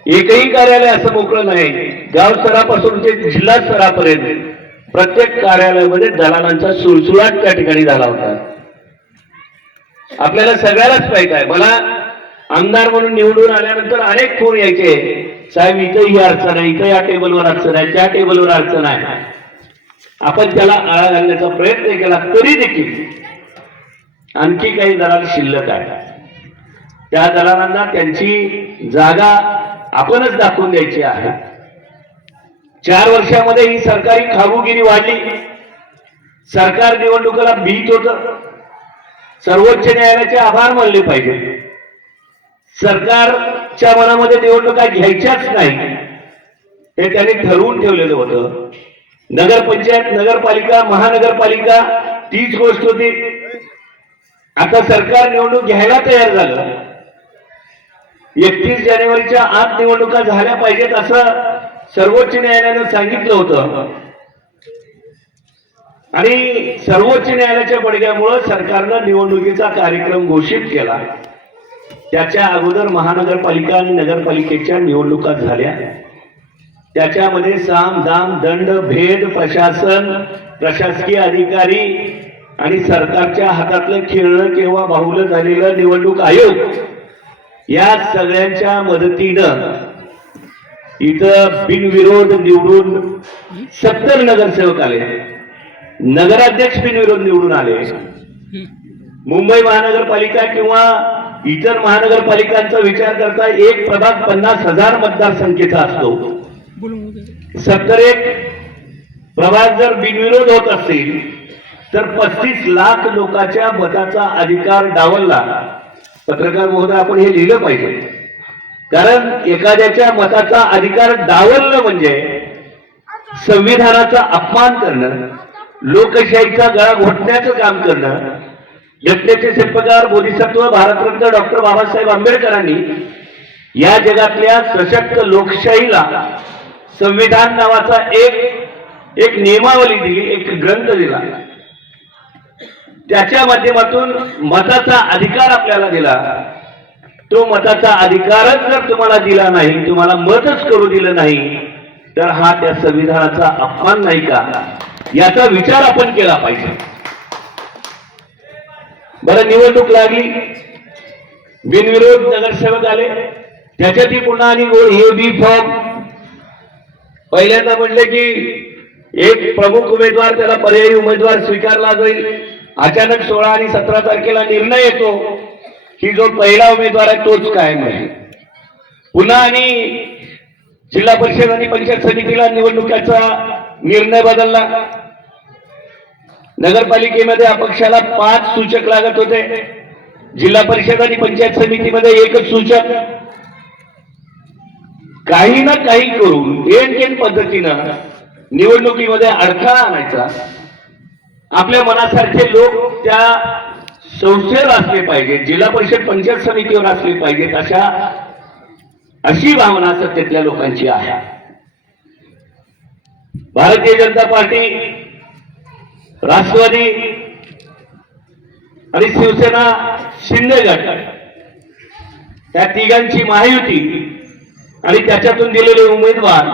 एकही कार्यालय असं मोकळं नाही. गाव स्तरापासून ते जिल्हा स्तरापर्यंत प्रत्येक कार्यालयामध्ये दलालांचा सुळसुळाट त्या ठिकाणी झाला होता. आपल्याला सगळ्यालाच माहित आहे. मला आमदार म्हणून निवडून आल्यानंतर अनेक फोन यायचे, साहेब इथं ही अडचण आहे, इथं या टेबलवर अडचण आहे, त्या टेबलवर अडचण आहे. आपण त्याला आळा घालण्याचा प्रयत्न केला, तरी देखील आणखी काही दलाल शिल्लक आहे. त्या दलालांना त्यांची जागा आपणच दाखवून द्यायची आहे. 4 वर्षामध्ये ही सरकारी खाऊगिरी वाढली. सरकार निवडणुकीला भीत होतं. सर्वोच्च न्यायालयाचे आभार मानले पाहिजे. सरकारच्या मनामध्ये निवडणुका घ्यायच्याच नाही हे त्यांनी ठरवून ठेवलेलं होतं. नगरपंचायत, नगरपालिका, महानगरपालिका तीच गोष्ट होती. आता सरकार निवडणूक घ्यायला तयार झालं. 31 जानेवारीच्या आत निवडणुका झाल्या पाहिजेत असं सर्वोच्च न्यायालयानं सांगितलं होतं आणि सर्वोच्च न्यायालयाच्या बडग्यामुळं सरकारनं निवडणुकीचा कार्यक्रम घोषित केला. त्याच्या अगोदर महानगरपालिका आणि नगरपालिकेच्या निवडणुका झाल्या. त्याच्यामध्ये साम दाम दंड भेद, प्रशासन, प्रशासकीय अधिकारी आणि सरकारच्या हातातलं खेळणं केव्हा बाहुलं झालेलं निवडणूक आयोग, या सगळ्यांच्या मदतीनं इथं बिनविरोध निवडून 70 नगरसेवक आले. नगराध्यक्ष बिनविरोध निवडून आले. मुंबई महानगरपालिका किंवा इतर महानगरपालिकांचा विचार करता एक प्रभाग 50,000 मतदारसंख्येचा असतो. 71 प्रभाग जर बिनविरोध होत असतील तर 35 लाख लोकांच्या मताचा अधिकार डावलला. पत्रकार महोदय, आपण हे लिहिलं पाहिजे, कारण एखाद्याच्या मताचा अधिकार डावलणं म्हणजे संविधानाचा अपमान करणं, लोकशाहीचा गळा घोटण्याचं काम करणं. घटनेचे शिल्पकार बोधिसत्व भारतरत्न डॉक्टर बाबासाहेब आंबेडकरांनी या जगातल्या सशक्त लोकशाहीला संविधान नावाचा एक नियमावली दिली, एक ग्रंथ दिला. त्याच्या माध्यमातून मताचा अधिकार आपल्याला दिला. तो मताचा अधिकारच जर तुम्हाला दिला नाही, तुम्हाला मतच करू दिलं नाही, तर हा त्या संविधानाचा अपमान नाही का, याचा विचार आपण केला पाहिजे. बरं, निवडणूक लागली, बिनविरोध नगरसेवक आले, त्याच्यातही पुन्हा आणि गोळ हे बी फॉर्म. पहिल्यांदा म्हणले की एक प्रमुख उमेदवार, त्याला पर्यायी उमेदवार स्वीकारला जाईल. अचानक 16 आणि 17 तारखेला निर्णय येतो की जो पहिला उमेदवार आहे तोच कायम आहे. पुन्हा आणि जिल्हा परिषद आणि पंचायत समितीला निवडणुकीचा निर्णय बदलला. नगरपालिकेमध्ये अपक्षाला 5 सूचक लागत होते, जिल्हा परिषद आणि पंचायत समितीमध्ये 1च सूचक. काही ना काही करून एन पद्धतीनं निवडणुकीमध्ये अडथळा आणायचा. आपल्या मनासारखे लोक त्या संस्थेवर असले पाहिजे, जिल्हा परिषद पंचायत समितीवर असले पाहिजेत, अशी भावना सत्तेतल्या लोकांची आहे. भारतीय जनता पार्टी, राष्ट्रवादी आणि शिवसेना शिंदे गट त्या तिघांची महायुती आणि त्याच्यातून दिलेले उमेदवार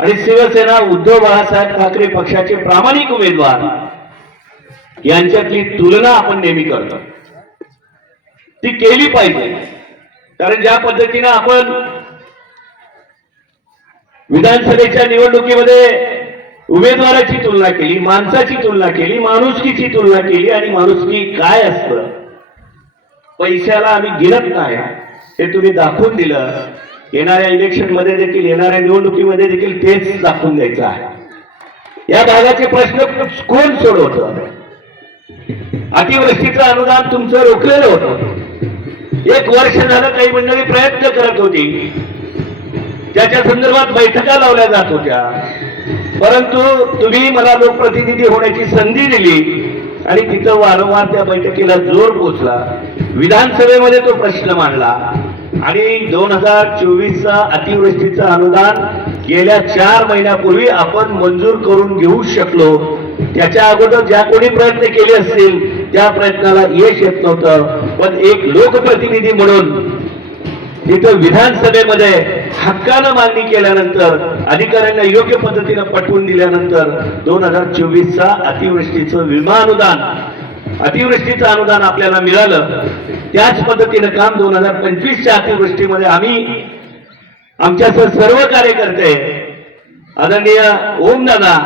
आणि शिवसेना उद्धव बाळासाहेब ठाकरे पक्षाचे प्रामाणिक उमेदवार यांच्यातली तुलना आपण नेहमी करतो. ती केली पाहिजे, कारण ज्या पद्धतीने आपण विधानसभेच्या निवडणुकीमध्ये उमेदवाराची तुलना केली, माणसाची तुलना केली, माणुसकीची तुलना केली आणि माणुसकी काय असतं पैशाला आम्ही गिरत नाही हे तुम्ही दाखवून दिलं. येणाऱ्या इलेक्शन मध्ये देखील, येणाऱ्या निवडणुकीमध्ये देखील तेच दाखवून द्यायचं आहे. या भागाचे प्रश्न कोण सोडवतं? अतिवृष्टीचं अनुदान तुमचं रोखलेलं होतं. 1 वर्ष झालं काही मंडळी प्रयत्न करत होती, त्याच्या संदर्भात बैठका लावल्या जात होत्या, परंतु तुम्ही मला लोकप्रतिनिधी होण्याची संधी दिली आणि तिथं वारंवार त्या बैठकीला जोर पोचला. विधानसभेमध्ये तो प्रश्न मांडला आणि 2024चा अतिवृष्टीचं अनुदान गेल्या 4 महिन्यापूर्वी आपण मंजूर करून घेऊ शकलो. त्याच्या अगोदर ज्या कोणी प्रयत्न केले असतील त्या प्रयत्नाला यश येत नव्हतं, पण एक लोकप्रतिनिधी म्हणून तिथं विधानसभेमध्ये हक्कानं मागणी केल्यानंतर, अधिकाऱ्यांना योग्य पद्धतीनं पटवून दिल्यानंतर 2024चा अतिवृष्टीचं विमा अनुदान, अतिवृष्टीचं अनुदान आपल्याला मिळालं. त्याच पद्धतीनं काम 2025च्या अतिवृष्टीमध्ये आम्ही आमच्यासह सर्व कार्यकर्ते, आदरणीय ओमदादा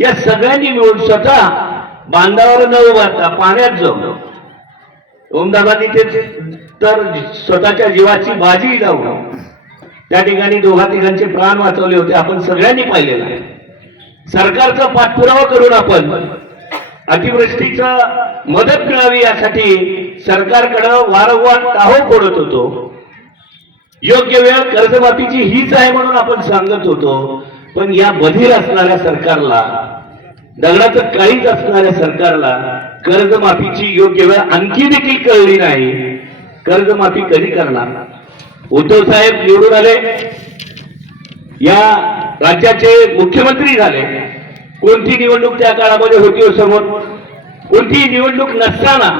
या सगळ्यांनी मिळून स्वतः बांधावर न उभारता पाण्यात जाऊन, ओमदादांनी ते तर स्वतःच्या जीवाची बाजी लावून त्या ठिकाणी 2-3 प्राण वाचवले होते. आपण सगळ्यांनी पाहिलेलं आहे. सरकारचा पाठपुरावा करून आपण अतिवृष्टीचा मदत मिळावी यासाठी सरकारकडं वारंवार टाहो फोडत होतो. योग्य वेळ कर्जमाफीची हीच आहे म्हणून आपण सांगत होतो, पण या बधीर असणाऱ्या सरकारला, दगडाचं काळीच असणाऱ्या सरकारला कर्जमाफीची योग्य वेळ आणखी देखील कळली नाही. कर्जमाफी कधी करणार? उद्धव साहेब निवडून आले, या राज्याचे मुख्यमंत्री झाले. कोणती निवडणूक त्या काळामध्ये होती समोर? कोणती निवडणूक नसताना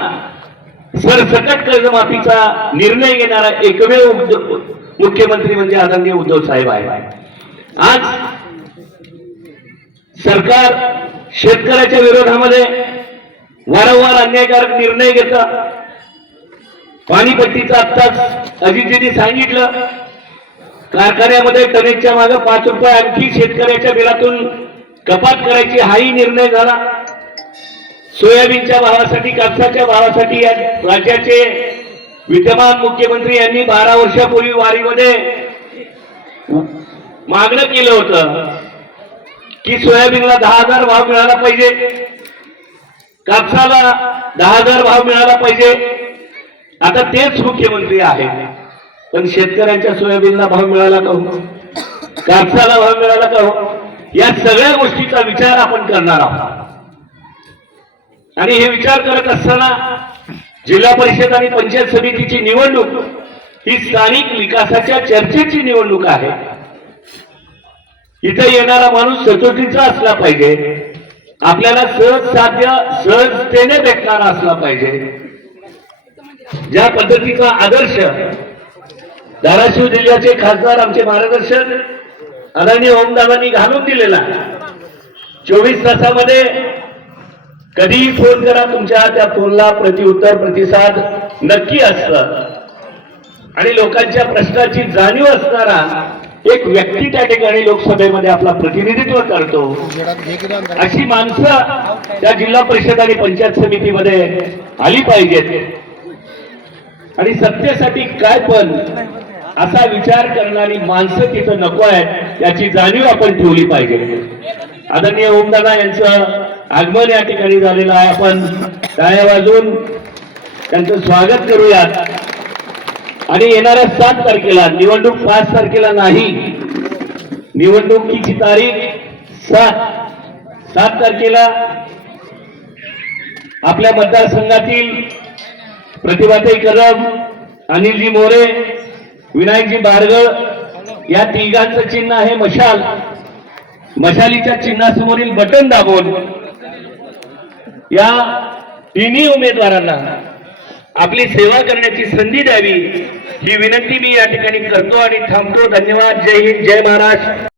सरसकट कर्जमाफीचा निर्णय घेणारा एकमेव मुख्यमंत्री म्हणजे आदरणीय उद्धव साहेब आहे. आज सरकार शेतकऱ्याच्या विरोधामध्ये वारंवार अन्यायकारक निर्णय घेतं. पाणीपट्टीचं आत्ताच अजितजींनी सांगितलं, कारखान्यामध्ये टनेजच्या मागे 5 रुपये आणखी शेतकऱ्याच्या बिलातून कपात करायची हाही निर्णय झाला. सोयाबीनच्या भावासाठी, कापसाच्या भावासाठी या राज्याचे विद्यमान मुख्यमंत्री यांनी 12 वर्षापूर्वी वारीमध्ये मागणं केलं होतं की सोयाबीनला 10,000 भाव मिळाला पाहिजे, कापसाला 10,000 भाव मिळाला पाहिजे. आता तेच मुख्यमंत्री आहेत, पण शेतकऱ्यांच्या सोयाबीनला भाव मिळाला का हो? कापसाला भाव मिळाला का हो? या सगळ्या गोष्टीचा विचार आपण करणार आहोत. आणि हे विचार करत असताना जिल्हा परिषद आणि पंचायत समितीची निवडणूक ही स्थानिक विकासाच्या चर्चेची निवडणूक आहे. इथे येणारा माणूस सचोटीचा असला पाहिजे, आपल्याला सहजतेने भेटणारा असला पाहिजे. ज्या पद्धतीचा आदर्श धाराशिव जिल्ह्याचे खासदार, आमचे मार्गदर्शक आदरणीय ओमदादांनी घालून दिलेला, 24 तासामध्ये कधीही फोन करा, तुमच्या त्या फोनला प्रतिउत्तर, प्रतिसाद नक्की असतं. आणि लोकांच्या प्रश्नाची जाणीव असणारा एक व्यक्ती त्या ठिकाणी लोकसभेमध्ये आपला प्रतिनिधित्व करतो. अशी माणसं त्या जिल्हा परिषद आणि पंचायत समितीमध्ये आली पाहिजेत. आणि सत्तेसाठी काय पण असा विचार करणारी माणसं तिथं नको आहेत, याची जाणीव आपण ठेवली पाहिजे. आदरणीय ओमदादा यांचं आगमन या ठिकाणी झालेलं आहे. आपण टाळ्या वाजवून त्यांचं स्वागत करूयात. आणि येणाऱ्या 7 तारखेला निवडणूक, 5 तारखेला नाही, निवडणुकीची तारीख 7 तारखेला आपल्या मतदारसंघातील प्रतिभाताई कदम, अनिलजी मोरे, विनायकजी बारगळ या तिघांचं चिन्ह आहे मशाल. मशालीच्या चिन्हासमोरील बटन दाबून या तिन्ही उमेदवारांना आपली सेवा करण्याची संधी द्यावी ही विनंती मी या ठिकाणी करतो आणि थांबतो. धन्यवाद. जय हिंद, जय महाराष्ट्र.